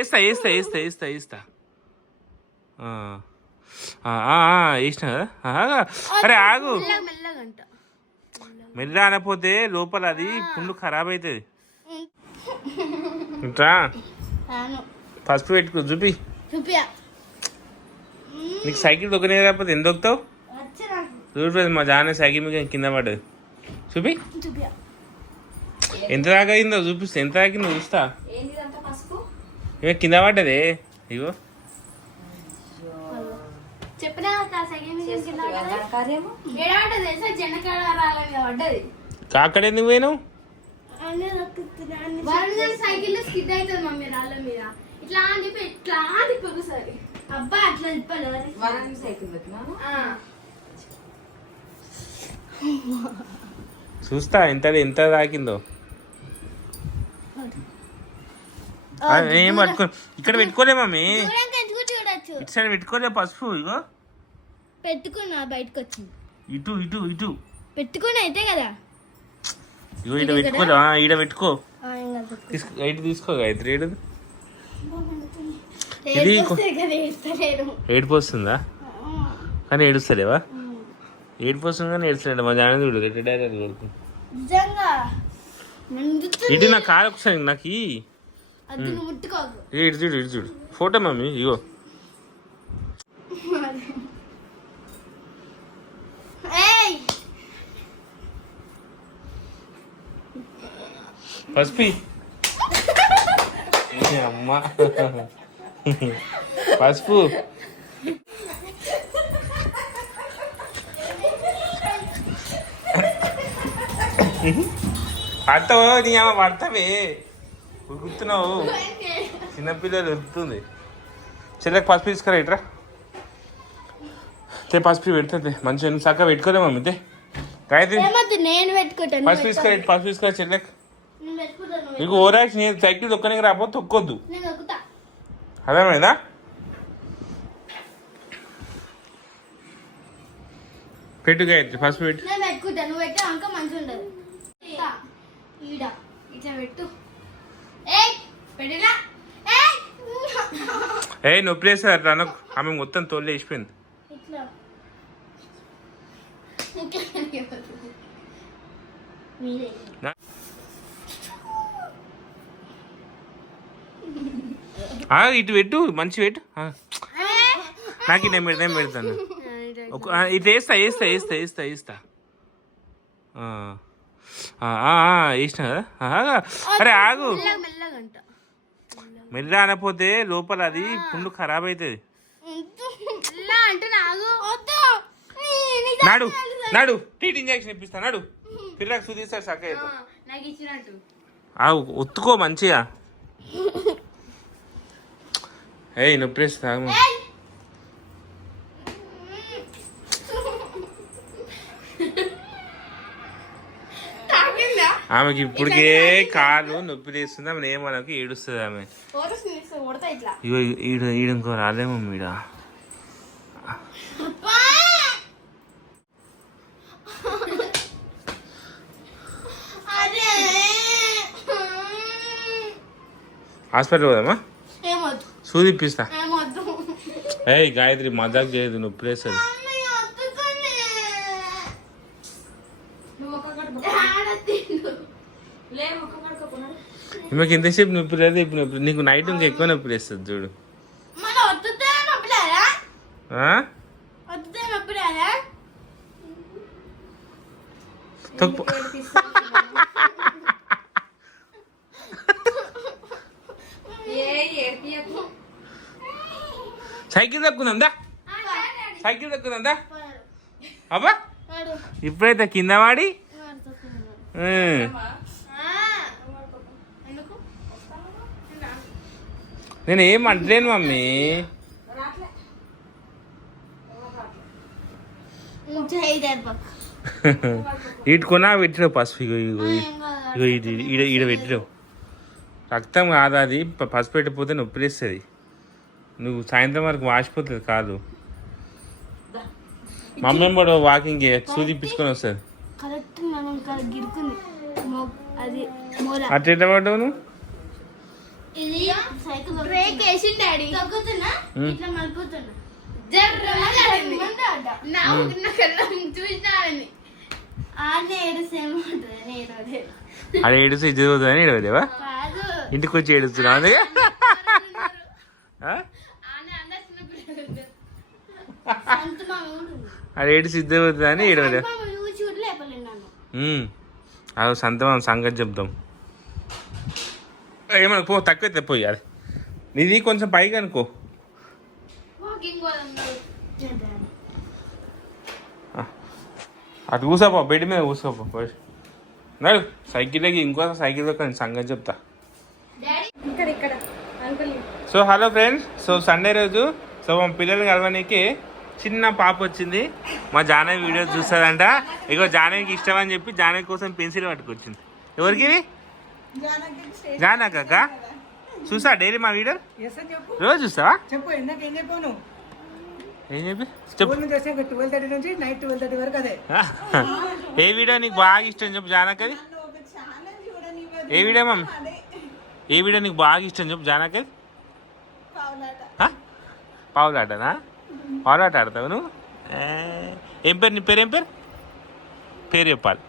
వేస్తా వేస్తా వేస్తా వేస్తా వేస్తా వేసిన కదా అరే ఆగు మెల్లగా అనపోతే లోపల అది పుండు ఖరాబ్ అవుతుంది ఇంట్రా పసుపు పెట్టుకో చూపి నీకు సైకిల్ దొక్కనే రాకపోతే ఎంత దొక్కుతావు చూడు మా జానే సైకిల్ మీద కింద పడ్డది చూపి ఎంత దాకా అయిందో చూపిస్తా ఎంత తాకిందో చూస్తా ఇక కింద పడ్డదే ఇగో అక్కడ ఎందుకు పోయినావు చూస్తా ఎంత ఎంత తాకిందో ఏం పట్టుకో ఇక్కడ పెట్టుకోలే మమ్మీ ఇటు సైడ్ పెట్టుకోలే పసుపు ఇగో పెట్టుకున్నా బయటకు వచ్చింది ఇటు ఇటు ఇటు పెట్టుకున్నా అయితే కదా ఇగో ఈడ పెట్టుకోలే ఈడ పెట్టుకో తీసుకో ఇటు తీసుకో గాయత్రి ఏడు ఇది ఏడుపు వస్తుందా కానీ ఏడుస్తలేవా ఏడుపు వస్తుంది కానీ ఏడుస్తలేడు మా జాన చూడు డైరెక్ట్ కొడుకు ఇటు నా కారు ఒకసారి నాకు ఇటు చూడు ఇటు చూడు ఫోటో మమ్మీ ఇగో పసుపి అమ్మా పసుపు పడతావు నీ అమ్మ పడతావే ఉరుకుతున్నావు చిన్నపిల్లలు ఉరుకుతుంది చెల్లెకి పసుపు తీసుకురా ఇట్రా పసుపు పెడుతుంది మంచిగా చక్కగా పెట్టుకోలే మమ్మీ గాయత్రి పసుపు తీసుకురా పసుపు తీసుకురా చెల్లెకి నీకు ఓరాక్షన్ సైకిల్ తొక్కనికి రాకపోతే తొక్కొద్దు అదేమైందా పెట్టు గాయత్రి పసుపు పెట్టు ఏ నొప్పి వేస్తుంది అట్లా అనకు ఆమె మొత్తం తోలు వేసిపోయింది ఇటు పెట్టు మంచి పెట్టు నాకు నేను పెడతాను ఇటు వేస్తా వేస్తా వేస్తా వేస్తా వేస్తా వేసిన కదా అరే ఆగు మెల్లగా అనపోతే లోపల అది పుండు ఖరాబ్ అవుతుంది నాడు నాడు టీటీ ఇంజక్షన్ ఇప్పిస్తా నాడు పిల్లలకు చూదిస్తాడు సక్క ఒత్తుకో మంచిగా ఏయ్ నొప్పి వేస్తా ఆమెకి ఇప్పటికే కాలు నొప్పి లేస్తుంది ఆమె ఏమనకు ఏడుస్తుంది ఆమె ఇగో ఈడ ఇంకో రాలేమో ఈడ హాస్పిటల్ పోదామా సూది ఇప్పిస్తా ఏయ్ గాయత్రి మజాక్ చేయదు నొప్పి లేస్తుంది ఈమెకి ఎంతసేపు నొప్పి లేదు ఇప్పుడు నొప్పి నీకు నైట్ ఇంకా ఎక్కువ నొప్పి లేస్తుంది చూడు సైకిల్ తక్కుతుందా సైకిల్ తక్కుతుందా అబ్బా ఇప్పుడైతే కింద వాడి నేను ఏం అంటలేను మమ్మీ ఇటు కొన్నా పెట్టినావు పసుపు ఇగో ఇగో ఇగో ఈడ ఈడ పెట్టినావు రక్తం కాదు అది పసుపు పెట్టిపోతే నొప్పి లేస్తుంది నువ్వు సాయంత్రం వరకు వాసిపోతుంది కాదు మమ్మీ కూడా వాకింగ్ చూదిప్పించుకొని వస్తుంది అట్లా ఎట్లా పడ్డావు నువ్వు ఇది సైకిల్ బ్రేక్ వేసింది డాడీ తగ్గుతున్నా ఇట్లా మలుపుతున్నా చూసినాడని ఆడే ఏడుసేమో అది ఏడుస్తూ ఇది చదువుతుందని ఏడవలేవా కాదు ఇంటికి వచ్చి ఏడుస్తున్నావు అందుకే సంత మామ అది ఏడు సిద్ధ అవుతుందని ఏడవలేవు చూడు లేపలేను నన్ను అవి సంతం సంగతి చెప్తాం ఏమన్నా పో తక్కువ పోయి అది ఇది కొంచెం పైకి అనుకో అటు కూసాపో బెడ్ మీద కూసుకోపో నాడు సైకిల్ దగ్గర ఇంకో సైకిల్ దొక్క సంగతి చెప్తా so hello friends so Sunday రోజు సో మా పిల్లల్ని కలవడానికి చిన్న పాప వచ్చింది మా జానవి వీడియో చూస్తుందంట ఇగో జానవికి ఇష్టం అని చెప్పి జానవి కోసం పెన్సిల్ పట్టుకొచ్చింది ఎవరికి జానక్క చూసా డైలీ మా వీడియో రోజు చూస్తావా చెప్పు ఇందాక ఏం చెప్పాను ఏం చెప్పి చెప్పు 12:30 నుంచి నైట్ 12:30 వరకు అదే ఏ వీడియో నీకు బాగా ఇష్టం చెప్పు జానకది ఏ వీడియో మమ్మీ ఏ వీడియో నీకు బాగా ఇష్టం చెప్పు జానకది పావులాటనా పావులాట ఆడతావు నువ్వు ఏం పేరు నీ పేరు ఏం పేరు పేరు చెప్పాలి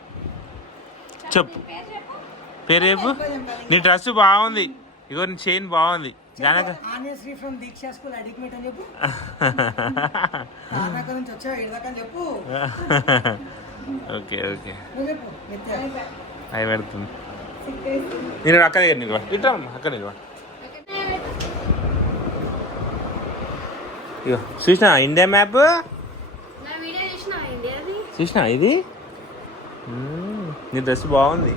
చెప్పు పేరు చెప్పు నీ డ్రెస్ బాగుంది ఇగో నీ చైన్ బాగుంది జానక Anyasri from Deeksha school Adikmet అని చెప్పు దాకా నుంచి వచ్చా ఇడదాకా అని చెప్పు ఓకే ఓకే నువ్వు చెప్పు నిత్య అవి పెడుతుంది నేను అక్క దగ్గర నిలవా ఇట్లా అక్క నిలవా ఇగో చూసినా ఇండియా మ్యాప్ చూసినా ఇది నీ డ్రెస్ బాగుంది